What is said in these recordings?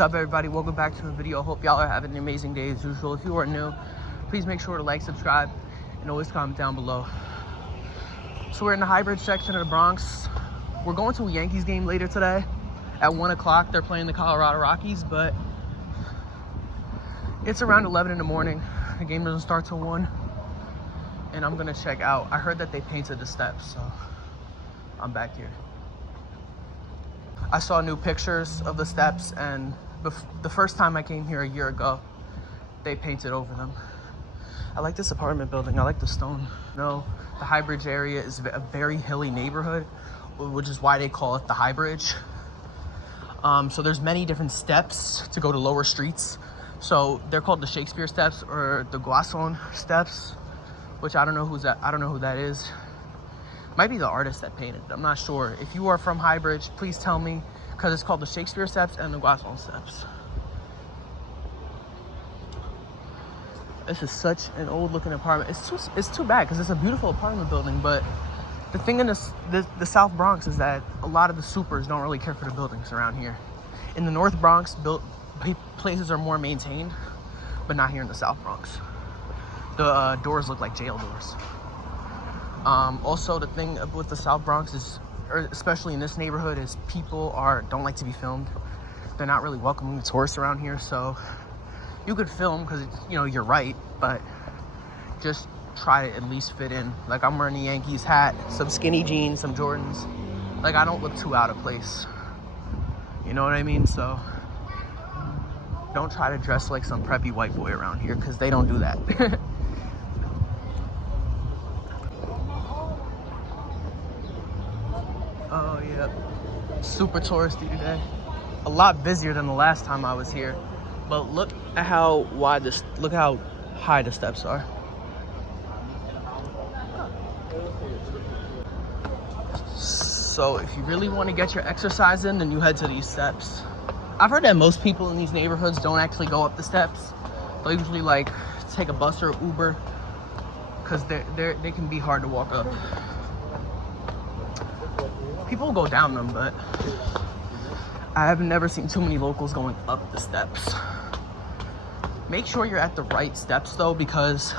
up, everybody? Welcome back to a video. Hope y'all are having an amazing day as usual. If you are new, please make sure to like, subscribe, and always comment down below. So we're in the Highbridge section of the Bronx. We're going to a Yankees game later today at 1 o'clock. They're playing the Colorado Rockies, but it's around 11 in the morning. The game doesn't start till 1, and I'm gonna check out. I heard that they painted the steps, so I'm back here. I saw new pictures of the steps, and the first time I came here a year ago, they painted over them. I like this apartment building. I like the stone. No, the Highbridge area is a very hilly neighborhood, which is why they call it the Highbridge. So there's many different steps to go to lower streets. So they're called the Shakespeare steps or the Guasson steps, which I don't know who that is. Might be the artist that painted it. I'm not sure. If you are from Highbridge, please tell me, because it's called the Shakespeare steps and the Guasson steps. This is such an old looking apartment. It's too bad because it's a beautiful apartment building, but the thing in the South Bronx is that a lot of the supers don't really care for the buildings around here. In the North Bronx, places are more maintained, but not here in the South Bronx. The doors look like jail doors. Also, the thing with the South Bronx is, or especially in this neighborhood, is people don't like to be filmed. They're not really welcoming the tourists around here, so you could film because you're right, but just try to at least fit in. Like, I'm wearing a Yankees hat, some skinny jeans, some Jordans. Like, I don't look too out of place. You know what I mean? So don't try to dress like some preppy white boy around here, because they don't do that. Oh yeah, super touristy today. A lot busier than the last time I was here. But look at how look how high the steps are. So if you really want to get your exercise in, then you head to these steps. I've heard that most people in these neighborhoods don't actually go up the steps. They'll usually like take a bus or Uber, because they can be hard to walk up. People will go down them, but I have never seen too many locals going up the steps. Make sure you're at the right steps though, because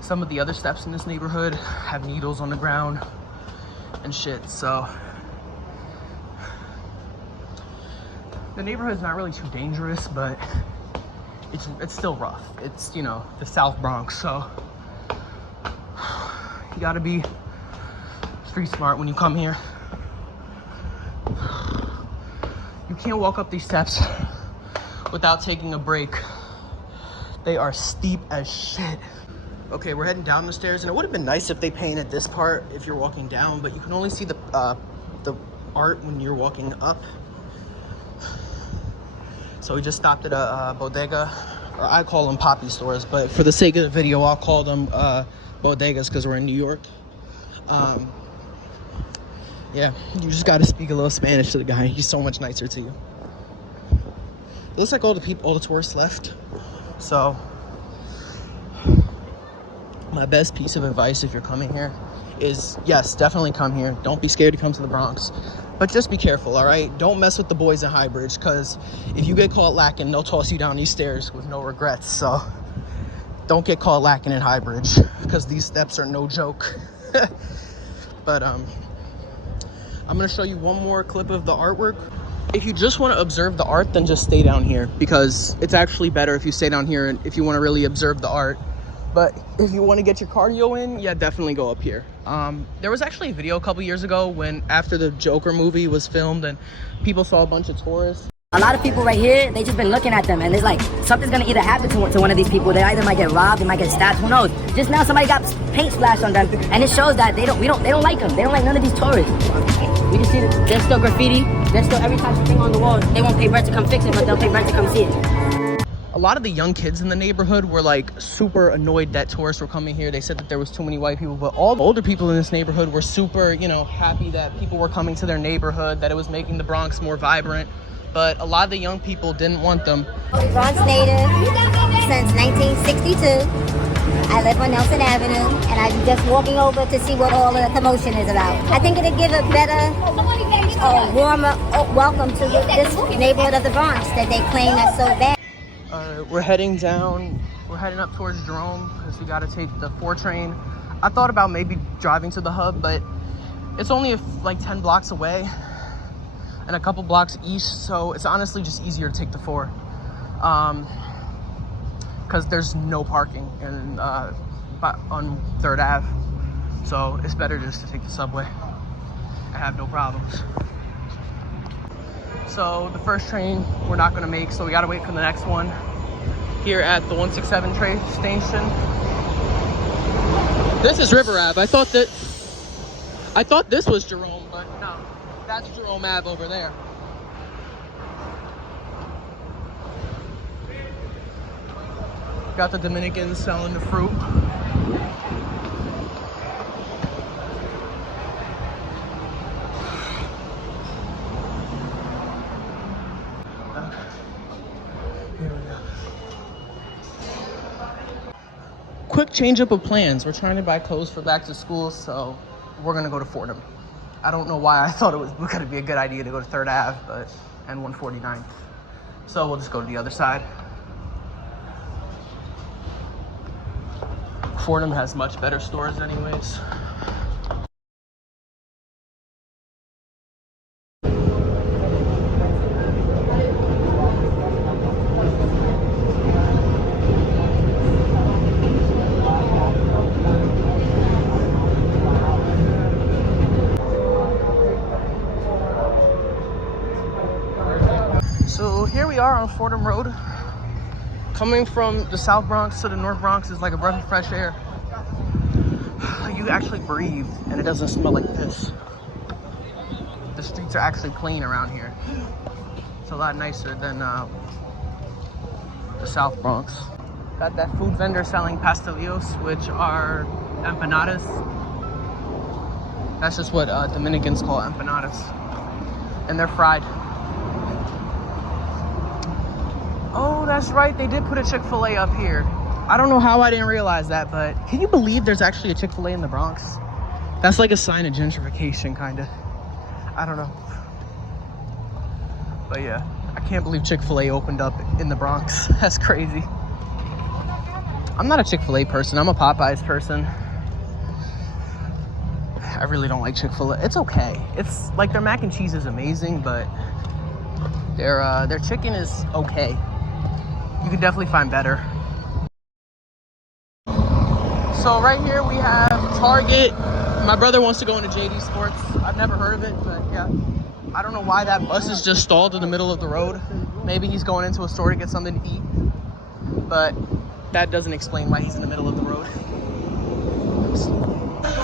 some of the other steps in this neighborhood have needles on the ground and shit. So the neighborhood's not really too dangerous, but it's still rough. It's, the South Bronx, so you gotta be street smart when you come here. You can't walk up these steps without taking a break. They are steep as shit. Okay, we're heading down the stairs, and it would have been nice if they painted this part if you're walking down, but you can only see the art when you're walking up. So we just stopped at a bodega, or I call them poppy stores, but for the sake of the video, I'll call them bodegas because we're in New York. Yeah, you just got to speak a little Spanish to the guy. He's so much nicer to you. It looks like all the tourists left. So my best piece of advice if you're coming here is, yes, definitely come here. Don't be scared to come to the Bronx, but just be careful, all right? Don't mess with the boys in Highbridge, because if you get caught lacking, they'll toss you down these stairs with no regrets. So don't get caught lacking in Highbridge, because these steps are no joke. But I'm gonna show you one more clip of the artwork. If you just want to observe the art, then just stay down here, because it's actually better if you stay down here and if you want to really observe the art. But if you want to get your cardio in, yeah, definitely go up here. There was actually a video a couple years ago when after the Joker movie was filmed and people saw a bunch of tourists. A lot of people right here, they just been looking at them, and there's like, something's gonna either happen to one of these people. They either might get robbed, they might get stabbed, who knows. Just now somebody got paint splashed on them, and it shows that they don't like them. They don't like none of these tourists. We can see that there's still graffiti, there's still every type of thing on the wall. They won't pay rent to come fix it, but they'll pay rent to come see it. A lot of the young kids in the neighborhood were like super annoyed that tourists were coming here. They said that there was too many white people, but all the older people in this neighborhood were super, happy that people were coming to their neighborhood, that it was making the Bronx more vibrant. But a lot of the young people didn't want them. Bronx native since 1962. I live on Nelson Avenue, and I'm just walking over to see what all the commotion is about. I think it'll give a better warmer welcome to this neighborhood of the Bronx that they claim that's so bad. We're heading down. We're heading up towards Jerome because we got to take the 4 train. I thought about maybe driving to the hub, but it's only like 10 blocks away and a couple blocks east, so it's honestly just easier to take the 4 because there's no parking on 3rd Ave, so it's better just to take the subway. I have no problems. So the first train we're not going to make, so we got to wait for the next one here at the 167 train station. This is River Ave. I thought this was Jerome, but no, that's Jerome Ave over there. Got the Dominicans selling the fruit. Quick change up of plans. We're trying to buy clothes for back to school, so we're gonna go to Fordham. I don't know why I thought it was gonna be a good idea to go to 3rd Ave and 149th. So we'll just go to the other side. Fordham has much better stores anyways. So here we are on Fordham Road. Coming from the South Bronx to the North Bronx is like a breath of fresh air. You actually breathe and it doesn't smell like this. The streets are actually clean around here. It's a lot nicer than the South Bronx. Got that food vendor selling pastelillos, which are empanadas. That's just what Dominicans call empanadas. And they're fried. Oh, that's right. They did put a Chick-fil-A up here. I don't know how I didn't realize that, but can you believe there's actually a Chick-fil-A in the Bronx? That's like a sign of gentrification, kind of. I don't know. But yeah, I can't believe Chick-fil-A opened up in the Bronx. That's crazy. I'm not a Chick-fil-A person. I'm a Popeyes person. I really don't like Chick-fil-A. It's okay. It's like their mac and cheese is amazing, but their chicken is okay. You can definitely find better. So right here we have Target. My brother wants to go into JD Sports. I've never heard of it, but yeah. I don't know why that bus is just stalled in the middle of the road. Maybe he's going into a store to get something to eat. But that doesn't explain why he's in the middle of the road.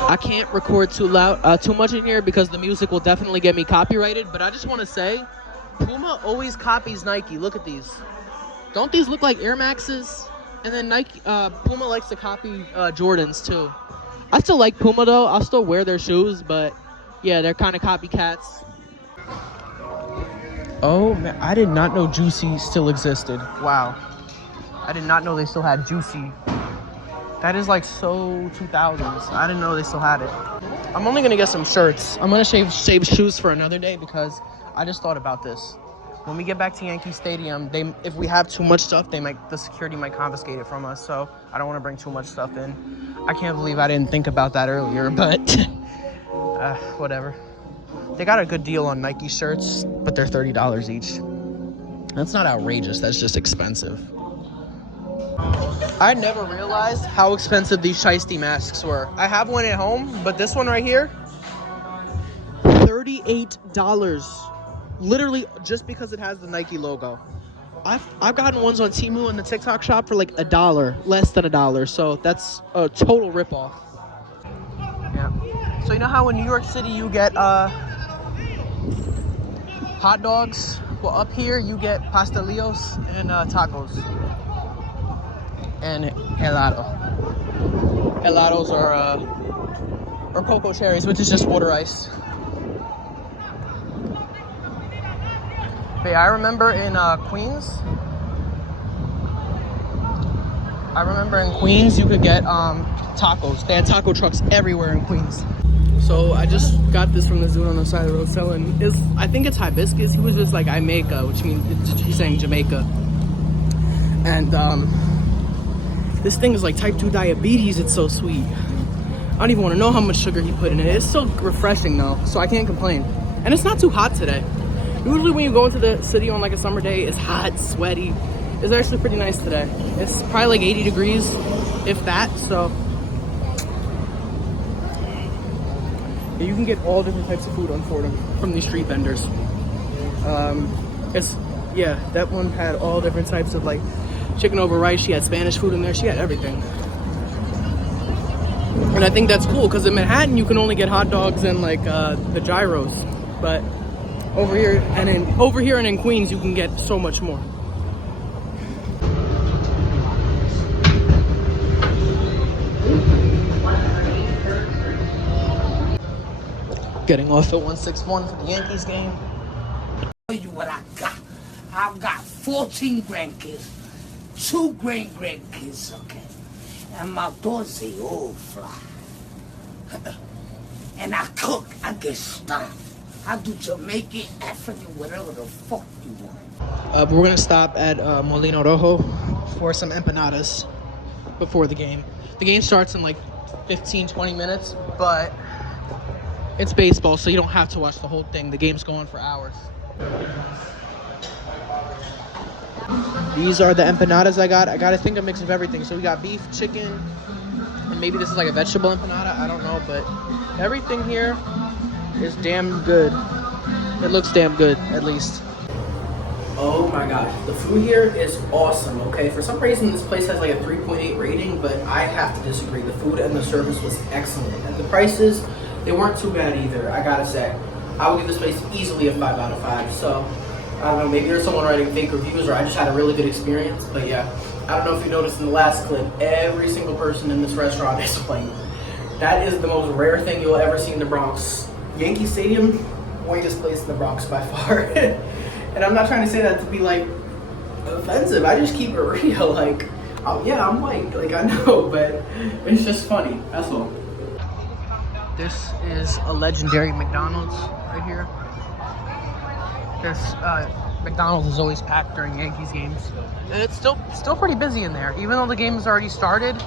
I can't record too much in here because the music will definitely get me copyrighted. But I just want to say, Puma always copies Nike. Look at these. Don't these look like Air Maxes? And then Nike, Puma likes to copy Jordans too. I still like Puma though. I'll still wear their shoes, but yeah, they're kind of copycats. Oh man, I did not know Juicy still existed. Wow. I did not know they still had Juicy. That is like so 2000s. I didn't know they still had it. I'm only gonna get some shirts. I'm gonna save shoes for another day because I just thought about this. When we get back to Yankee Stadium, if we have too much stuff, the security might confiscate it from us. So I don't want to bring too much stuff in. I can't believe I didn't think about that earlier, but whatever. They got a good deal on Nike shirts, but they're $30 each. That's not outrageous. That's just expensive. I never realized how expensive these shiesty masks were. I have one at home, but this one right here, $38. Literally just because it has the Nike logo. I've gotten ones on Temu and the TikTok shop for like $1, less than $1. So that's a total ripoff. Yeah. So you know how in New York City you get hot dogs? Well, up here you get pastelillos and tacos and helado. Helados are cocoa cherries, which is just water ice. But yeah, I remember in Queens. You could get tacos. They had taco trucks everywhere in Queens. So I just got this from the dude on the side of the road selling. I think it's hibiscus. He was just like Jamaica, which means he's saying Jamaica. And this thing is like type 2 diabetes. It's so sweet. I don't even want to know how much sugar he put in it. It's so refreshing though, so I can't complain. And it's not too hot today. Usually when you go into the city on like a summer day, it's hot, sweaty. It's actually pretty nice today. It's probably like 80 degrees, if that, so. You can get all different types of food on Fordham from these street vendors. That one had all different types of like chicken over rice. She had Spanish food in there. She had everything. And I think that's cool because in Manhattan you can only get hot dogs and like the gyros, but over here and in Queens you can get so much more. Getting off at 161 for the Yankees game. Tell you what I got. I've got 14 grandkids, 2 great-grandkids, okay? And my daughters, they all fly. And I cook, I get stuff. I do Jamaican, African, whatever the fuck you want. But we're gonna stop at Molino Rojo for some empanadas before the game. The game starts in like 15-20 minutes, but it's baseball, so you don't have to watch the whole thing. The game's going for hours. These are the empanadas I got. I got, I think, a mix of everything. So we got beef, chicken, and maybe this is like a vegetable empanada. I don't know, but everything here is damn good. It looks damn good, at least. Oh my gosh, the food here is awesome, okay? For some reason, this place has like a 3.8 rating, but I have to disagree. The food and the service was excellent. And the prices, they weren't too bad either, I gotta say. I would give this place easily a 5 out of 5. So, I don't know, maybe there's someone writing fake reviews or I just had a really good experience. But yeah, I don't know if you noticed in the last clip, every single person in this restaurant is white. That is the most rare thing you'll ever see in the Bronx. Yankee Stadium, whitest place in the Bronx by far. And I'm not trying to say that to be like offensive. I just keep it real. Like, oh, yeah, I'm white. Like, I know, but it's just funny. That's all. This is a legendary McDonald's right here. This McDonald's is always packed during Yankees games, and it's still pretty busy in there, even though the game has already started.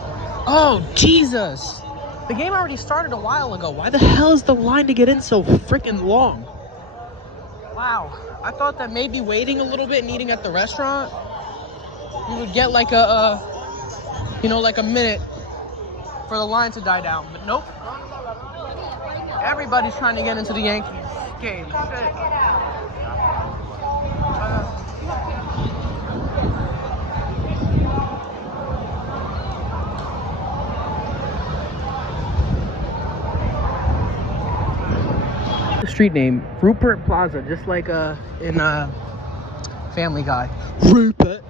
Oh Jesus! The game already started a while ago. Why the hell is the line to get in so freaking long? Wow, I thought that maybe waiting a little bit and eating at the restaurant, you would get like like a minute for the line to die down, but nope. Everybody's trying to get into the Yankees game. Shit. The street name, Rupert Plaza, just like in Family Guy. Rupert,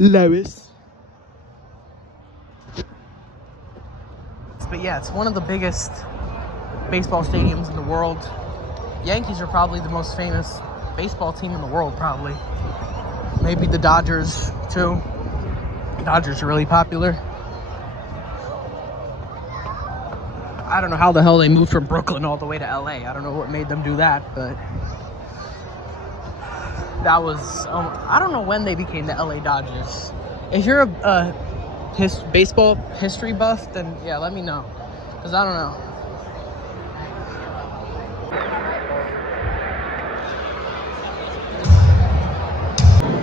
Lois. But yeah, it's one of the biggest baseball stadiums in the world. Yankees are probably the most famous baseball team in the world, probably. Maybe the Dodgers too. Dodgers are really popular. I don't know how the hell they moved from Brooklyn all the way to LA. I don't know what made them do that, but that was I don't know when they became the LA Dodgers. If you're a baseball history buff, then yeah, let me know, because I don't know.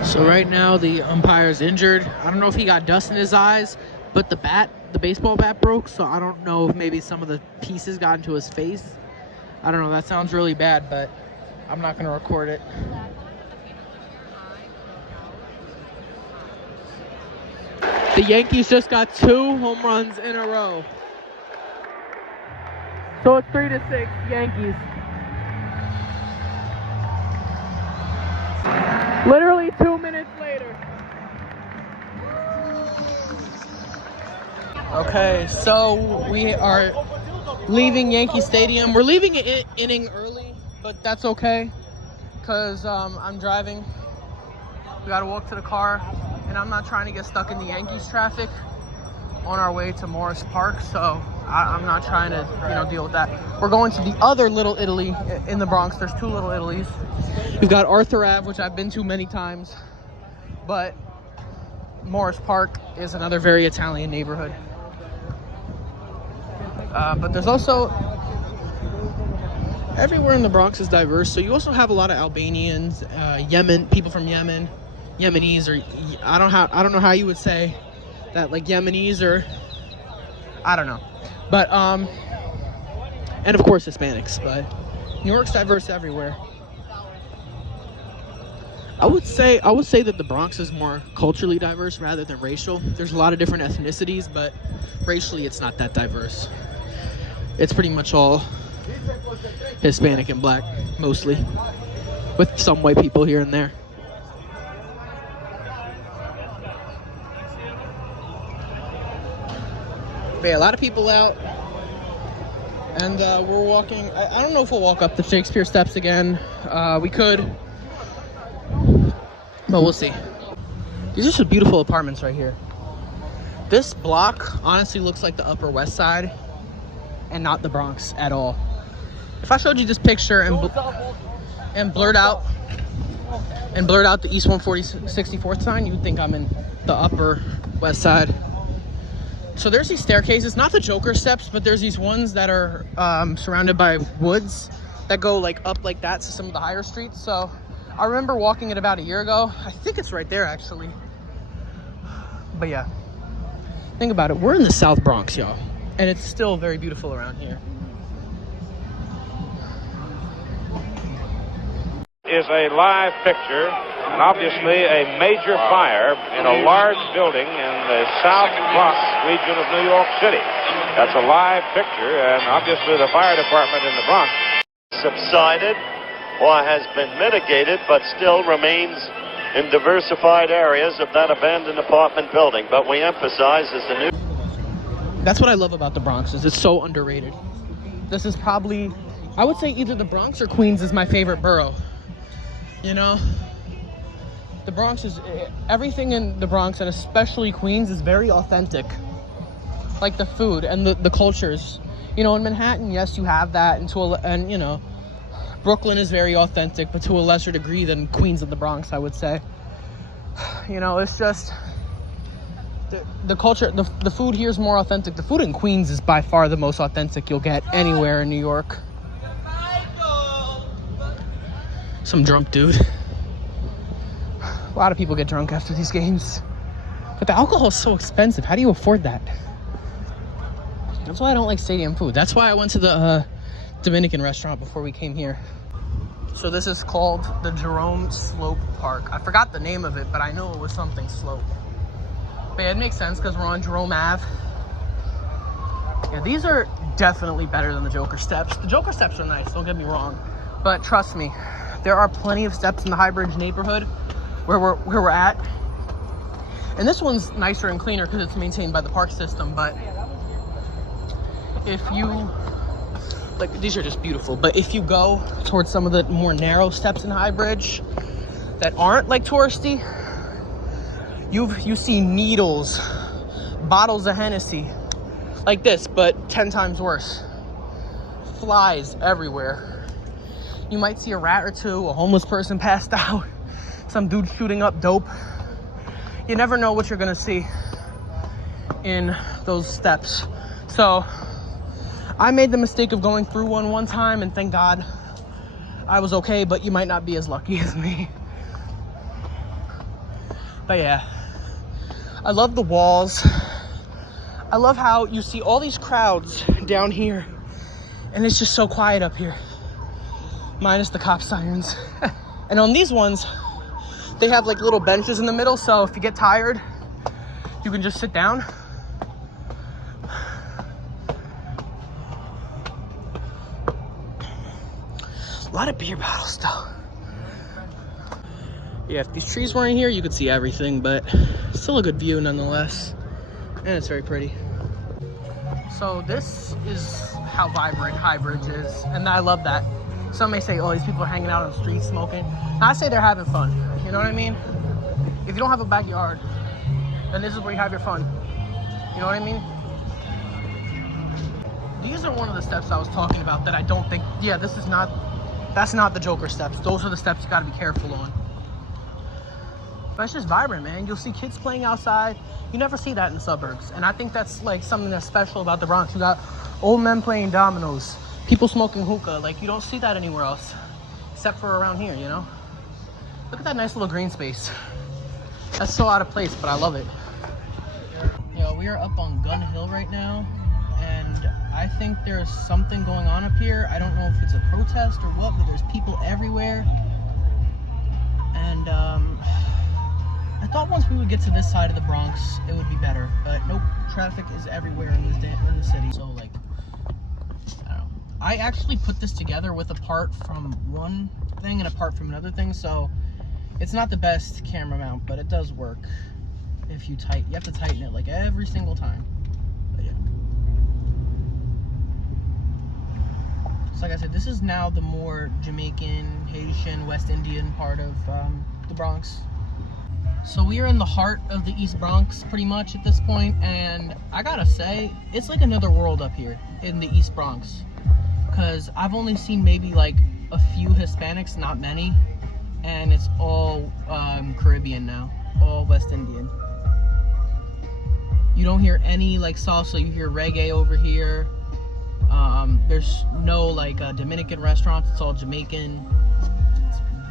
So right now the umpire's injured. I don't know if he got dust in his eyes, but the baseball bat broke, so I don't know if maybe some of the pieces got into his face. I don't know, that sounds really bad, but I'm not gonna record it. The Yankees just got 2 home runs in a row. So it's 3-6 Yankees. Literally 2 minutes later. Okay, so we are leaving Yankee Stadium. We're leaving an inning early, but that's okay, because I'm driving. We gotta walk to the car, and I'm not trying to get stuck in the Yankees traffic on our way to Morris Park, so I'm not trying to, you know, deal with that. We're going to the other Little Italy in the Bronx. There's two Little Italys. We've got Arthur Ave, which I've been to many times, but Morris Park is another very Italian neighborhood. But there's also, everywhere in the Bronx is diverse. So you also have a lot of Albanians, Yemen, people from Yemen, Yemenis, or I don't know how you would say that, like Yemenis, or I don't know. But and of course Hispanics. But New York's diverse everywhere. I would say that the Bronx is more culturally diverse rather than racial. There's a lot of different ethnicities, but racially it's not that diverse. It's pretty much all Hispanic and black, mostly, with some white people here and there. But yeah, a lot of people out, and we're walking. I don't know if we'll walk up the Shakespeare Steps again. We could, but we'll see. These are some beautiful apartments right here. This block honestly looks like the Upper West Side and not the Bronx at all. If I showed you this picture and blurred out the East 140-64th sign, you'd think I'm in the Upper West Side. So there's these staircases, not the Joker steps, but there's these ones that are surrounded by woods that go like up like that to some of the higher streets. So I remember walking it about a year ago. I think it's right there actually. But yeah, think about it. We're in the South Bronx, y'all, and it's still very beautiful around here. Is a live picture, and obviously a major fire in a large building in the South Bronx region of New York City. That's a live picture, and obviously the fire department in the Bronx subsided or has been mitigated, but still remains in diversified areas of that abandoned apartment building. But we emphasize as the new... That's what I love about the Bronx, is it's so underrated. This is probably, I would say either the Bronx or Queens is my favorite borough. You know, the Bronx is, everything in the Bronx and especially Queens is very authentic. Like the food and the cultures. You know, in Manhattan, yes, you have that, and you know, Brooklyn is very authentic, but to a lesser degree than Queens and the Bronx, I would say. You know, it's just the culture, the food here is more authentic. The food in Queens is by far the most authentic you'll get anywhere in New York. Some drunk dude. A lot of people get drunk after these games. But the alcohol is so expensive. How do you afford that? That's why I don't like stadium food. That's why I went to the Dominican restaurant before we came here. So this is called the Jerome Slope Park. I forgot the name of it, but I know it was something slope. But yeah, it makes sense because we're on Jerome Ave. Yeah, these are definitely better than the Joker Steps. The Joker Steps are nice, don't get me wrong. But trust me, there are plenty of steps in the Highbridge neighborhood where we're at. And this one's nicer and cleaner because it's maintained by the park system. But if you, like, these are just beautiful. But if you go towards some of the more narrow steps in Highbridge that aren't like touristy, you see needles, bottles of Hennessy, like this, but 10 times worse. Flies everywhere. You might see a rat or two, a homeless person passed out, some dude shooting up dope. You never know what you're gonna see in those steps. So I made the mistake of going through one time, and thank God I was okay, but you might not be as lucky as me. But yeah, I love the walls. I love how you see all these crowds down here, and it's just so quiet up here. Minus the cop sirens. And on these ones, they have like little benches in the middle, so if you get tired, you can just sit down. A lot of beer bottles though. Yeah, if these trees weren't here, you could see everything, but still a good view nonetheless. And it's very pretty. So this is how vibrant Highbridge is, and I love that. Some may say, oh, these people are hanging out on the street smoking. I say they're having fun. You know what I mean? If you don't have a backyard, then this is where you have your fun. You know what I mean? These are one of the steps I was talking about that I don't think, yeah, that's not the Joker steps. Those are the steps you gotta be careful on. But it's just vibrant, man. You'll see kids playing outside. You never see that in the suburbs. And I think that's like something that's special about the Bronx. You got old men playing dominoes, people smoking hookah. Like, you don't see that anywhere else, except for around here, you know? Look at that nice little green space. That's so out of place, but I love it. Yo, we are up on Gun Hill right now, and I think there's something going on up here. I don't know if it's a protest or what, but there's people everywhere. And I thought once we would get to this side of the Bronx, it would be better. But nope, traffic is everywhere in the city. So like, I don't know. I actually put this together with a part from one thing and a part from another thing, so it's not the best camera mount, but it does work. If you have to tighten it like every single time. But yeah. So like I said, this is now the more Jamaican, Haitian, West Indian part of the Bronx. So we are in the heart of the East Bronx pretty much at this point, and I gotta say, it's like another world up here in the East Bronx. Because I've only seen maybe like a few Hispanics, not many, and it's all Caribbean now, all West Indian. You don't hear any like salsa, you hear reggae over here. There's no like Dominican restaurants, it's all Jamaican.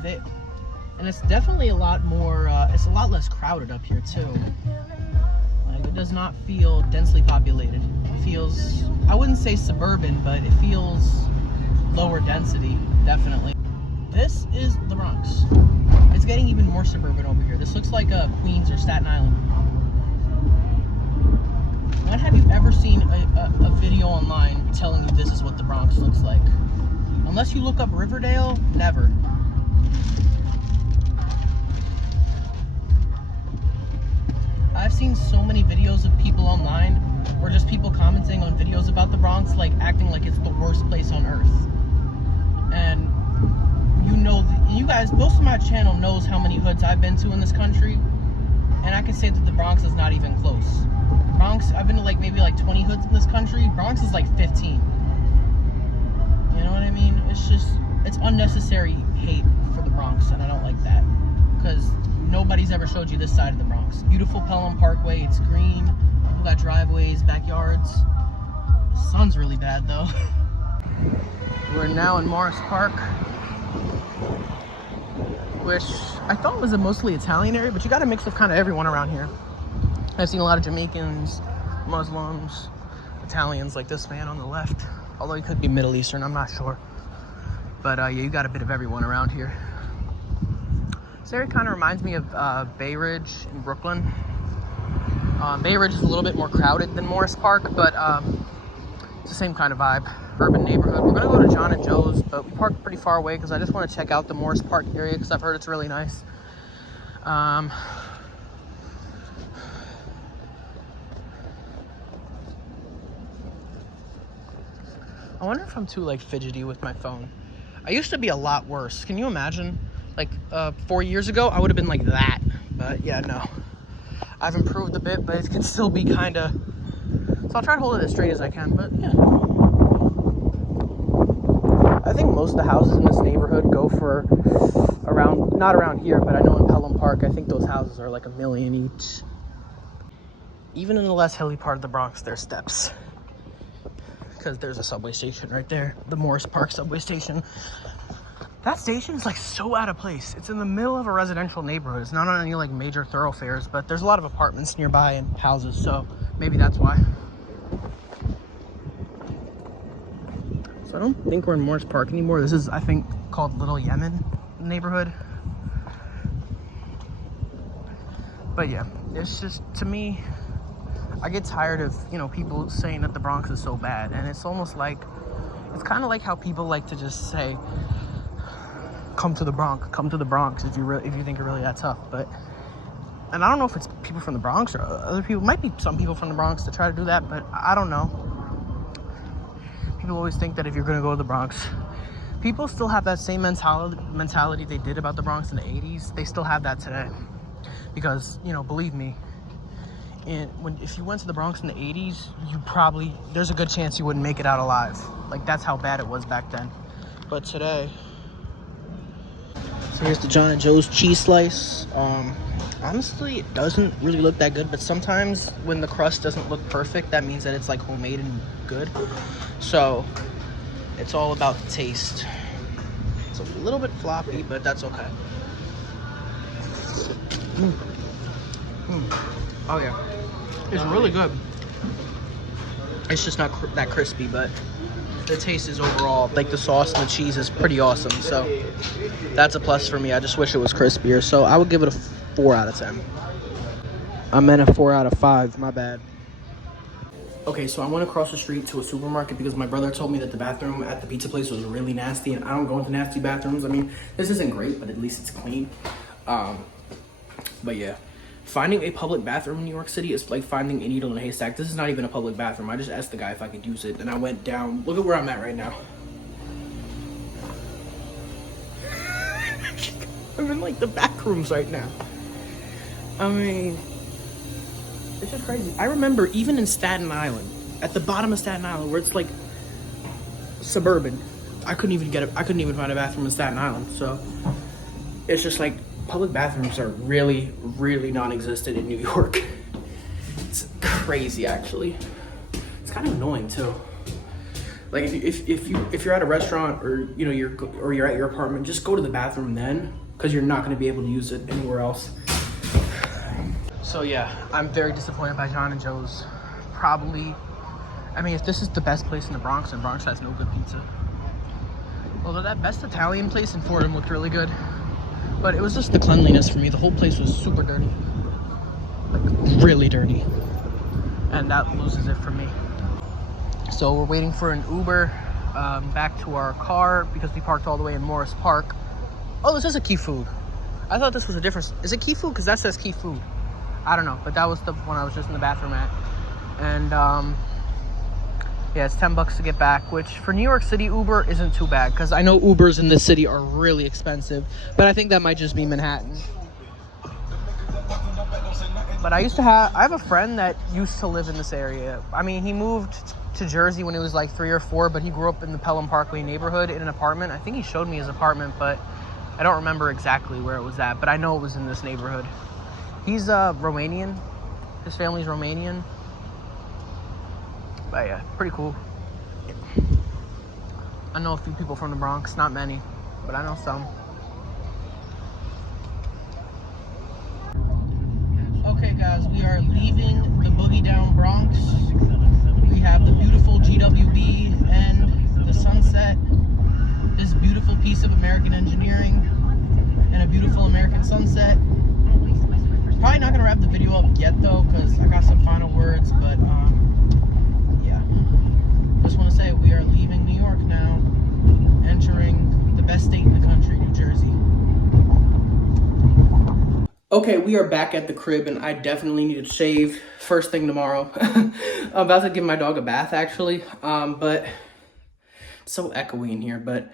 And it's definitely a lot more, it's a lot less crowded up here too. Like, it does not feel densely populated. It feels, I wouldn't say suburban, but it feels lower density, definitely. This is the Bronx. It's getting even more suburban over here. This looks like Queens or Staten Island. When have you ever seen a video online telling you this is what the Bronx looks like? Unless you look up Riverdale, never. I've seen so many videos of people online, or just people commenting on videos about the Bronx, like acting like it's the worst place on earth. And you know, you guys, most of my channel knows how many hoods I've been to in this country, and I can say that the Bronx is not even close. Bronx, I've been to like maybe like 20 hoods in this country. Bronx is like 15. You know what I mean? It's just, it's unnecessary hate for the Bronx, and I don't like that. Because nobody's ever showed you this side of the Bronx. Beautiful Pelham Parkway, it's green. People got driveways, backyards. The sun's really bad though. We're now in Morris Park, which I thought was a mostly Italian area, but you got a mix of kind of everyone around here. I've seen a lot of Jamaicans, Muslims, Italians, like this man on the left. Although he could be Middle Eastern, I'm not sure. But yeah, you got a bit of everyone around here. This area kind of reminds me of Bay Ridge in Brooklyn. Bay Ridge is a little bit more crowded than Morris Park, but it's the same kind of vibe. Urban neighborhood. We're gonna go to John and Joe's, but we parked pretty far away because I just want to check out the Morris Park area because I've heard it's really nice. I wonder if I'm too like fidgety with my phone. I used to be a lot worse. Can you imagine? Like 4 years ago, I would have been like that. But yeah, no. I've improved a bit, but it can still be kind of... So I'll try to hold it as straight as I can, but yeah. I think most of the houses in this neighborhood go for around, not around here, but I know in Pelham Park, I think those houses are like $1 million each. Even in the less hilly part of the Bronx, there's steps. Because there's a subway station right there, the Morris Park subway station. That station is like so out of place. It's in the middle of a residential neighborhood. It's not on any like major thoroughfares, but there's a lot of apartments nearby and houses, so maybe that's why. So I don't think we're in Morris Park anymore. This is, I think, called Little Yemen neighborhood. But yeah, it's just, to me, I get tired of, you know, people saying that the Bronx is so bad, and it's almost like, it's kind of like how people like to just say, come to the Bronx if you think you're really that tough. But, and I don't know if it's people from the Bronx or other people, might be some people from the Bronx that try to do that, but I don't know. People always think that if you're gonna go to the Bronx, people still have that same mentality they did about the Bronx in the 80s. They still have that today, because, you know, believe me, if you went to the Bronx in the 80s, there's a good chance you wouldn't make it out alive. Like, that's how bad it was back then. But today, so here's the John and Joe's cheese slice. Honestly, it doesn't really look that good, but sometimes when the crust doesn't look perfect, that means that it's like homemade and good. So it's all about the taste. It's a little bit floppy, but that's okay. Oh yeah, it's really good. It's just not that crispy, but the taste is overall, like the sauce and the cheese is pretty awesome. So that's a plus for me. I just wish it was crispier. So I would give it a 4 out of 10. I meant a 4 out of 5, my bad. Okay, so I went across the street to a supermarket because my brother told me that the bathroom at the pizza place was really nasty, and I don't go into nasty bathrooms. I mean, this isn't great, but at least it's clean. But yeah, finding a public bathroom in New York City is like finding a needle in a haystack. This is not even a public bathroom. I just asked the guy if I could use it, and I went down. Look at where I'm at right now. I'm in like the back rooms right now. I mean, it's just crazy. I remember even in Staten Island, at the bottom of Staten Island, where it's like suburban, I couldn't even find a bathroom in Staten Island. So it's just like public bathrooms are really, really non-existent in New York. It's crazy, actually. It's kind of annoying too. Like if you're at a restaurant or you're at your apartment, just go to the bathroom then, because you're not going to be able to use it anywhere else. So yeah, I'm very disappointed by John and Joe's. Probably, I mean, if this is the best place in the Bronx, and Bronx has no good pizza. Although that best Italian place in Fordham looked really good. But it was just the cleanliness for me. The whole place was super dirty. Like, really dirty. And that loses it for me. So we're waiting for an Uber back to our car because we parked all the way in Morris Park. Oh, this is a Key Food. I thought this was a different... Is it Key Food? Because that says Key Food. I don't know. But that was the one I was just in the bathroom at. And, yeah, it's $10 to get back, which for New York City, Uber isn't too bad. Because I know Ubers in this city are really expensive. But I think that might just be Manhattan. But I have a friend that used to live in this area. I mean, he moved to Jersey when he was like 3 or 4, but he grew up in the Pelham Parkway neighborhood in an apartment. I think he showed me his apartment, but I don't remember exactly where it was at. But I know it was in this neighborhood. He's Romanian. His family's Romanian. But yeah, pretty cool. I know a few people from the Bronx, not many, but I know some. Okay guys, we are leaving the boogie down Bronx. We have the beautiful GWB and the sunset. This beautiful piece of American engineering and a beautiful American sunset. Probably not gonna wrap the video up yet though, because I got some final words, but yeah. Just want to say we are leaving New York now, entering the best state in the country, New Jersey. Okay, we are back at the crib, and I definitely need to shave first thing tomorrow. I'm about to give my dog a bath, actually, but it's so echoey in here, but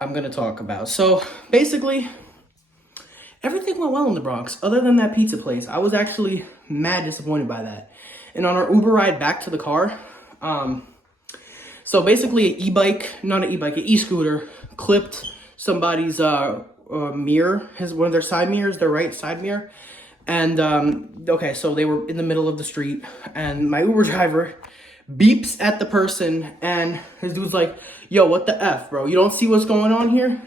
I'm gonna talk about. So basically, everything went well in the Bronx, other than that pizza place. I was actually mad disappointed by that. And on our Uber ride back to the car, so basically an e-scooter clipped somebody's mirror, one of their side mirrors, their right side mirror. And okay, so they were in the middle of the street, and my Uber driver beeps at the person, and his dude's like, yo, what the F, bro? You don't see what's going on here?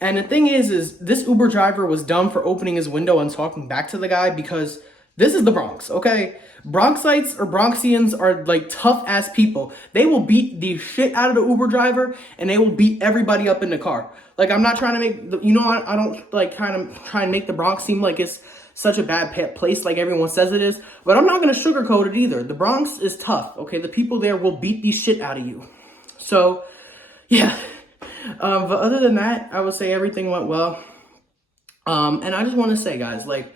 And the thing is this Uber driver was dumb for opening his window and talking back to the guy, because this is the Bronx, okay? Bronxites or Bronxians are like tough ass people. They will beat the shit out of the Uber driver, and they will beat everybody up in the car. Like, I'm not trying to make, I don't like try and make the Bronx seem like it's such a bad place like everyone says it is, but I'm not gonna sugarcoat it either. The Bronx is tough, okay? The people there will beat the shit out of you. So, yeah. But other than that, I would say everything went well. And I just want to say, guys, like,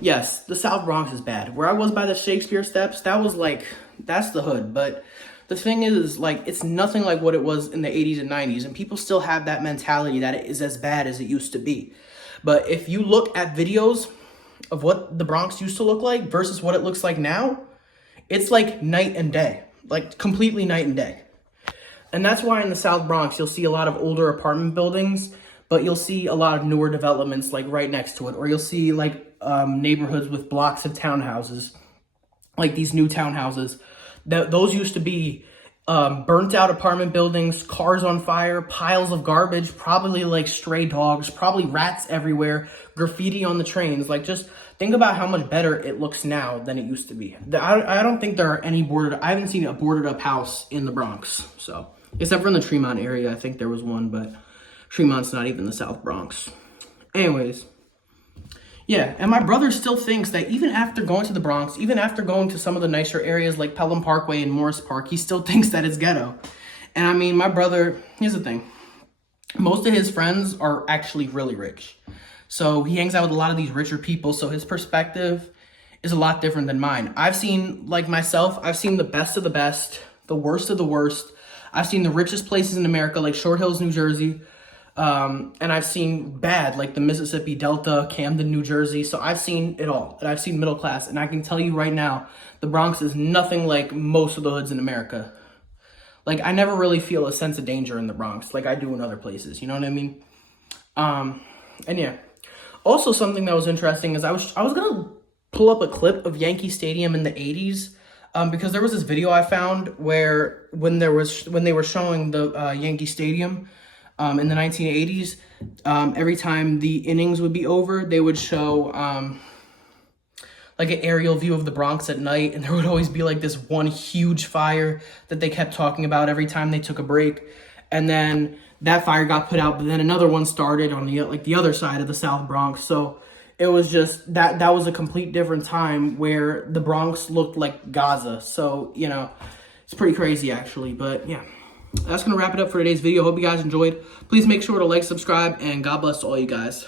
yes, the South Bronx is bad. Where I was by the Shakespeare Steps, that was like, that's the hood. But the thing is, like, it's nothing like what it was in the 80s and 90s. And people still have that mentality that it is as bad as it used to be. But if you look at videos of what the Bronx used to look like versus what it looks like now, it's like night and day, like completely night and day. And that's why in the South Bronx, you'll see a lot of older apartment buildings, but you'll see a lot of newer developments like right next to it, or you'll see like neighborhoods with blocks of townhouses, like these new townhouses. Those used to be burnt out apartment buildings, cars on fire, piles of garbage, probably like stray dogs, probably rats everywhere, graffiti on the trains. Like, just think about how much better it looks now than it used to be. I don't think there are any I haven't seen a boarded up house in the Bronx. So, except for in the Tremont area, I think there was one, but Tremont's not even the South Bronx. Anyways. Yeah, and my brother still thinks that even after going to the Bronx, even after going to some of the nicer areas like Pelham Parkway and Morris Park, he still thinks that it's ghetto. And I mean, my brother, here's the thing. Most of his friends are actually really rich. So he hangs out with a lot of these richer people, so his perspective is a lot different than mine. I've seen, like myself, I've seen the best of the best, the worst of the worst. I've seen the richest places in America, like Short Hills, New Jersey. And I've seen bad, like the Mississippi Delta, Camden, New Jersey. So I've seen it all. And I've seen middle class. And I can tell you right now, the Bronx is nothing like most of the hoods in America. Like, I never really feel a sense of danger in the Bronx like I do in other places. You know what I mean? And yeah. Also, something that was interesting is I was going to pull up a clip of Yankee Stadium in the 80s. Because there was this video I found where when they were showing the Yankee Stadium, in the 1980s, every time the innings would be over, they would show like an aerial view of the Bronx at night, and there would always be like this one huge fire that they kept talking about every time they took a break. And then that fire got put out, but then another one started on the other side of the South Bronx. So it was just that was a complete different time where the Bronx looked like Gaza. So, you know, it's pretty crazy actually, but yeah. That's going to wrap it up for today's video. Hope you guys enjoyed. Please make sure to like, subscribe, and God bless to all you guys.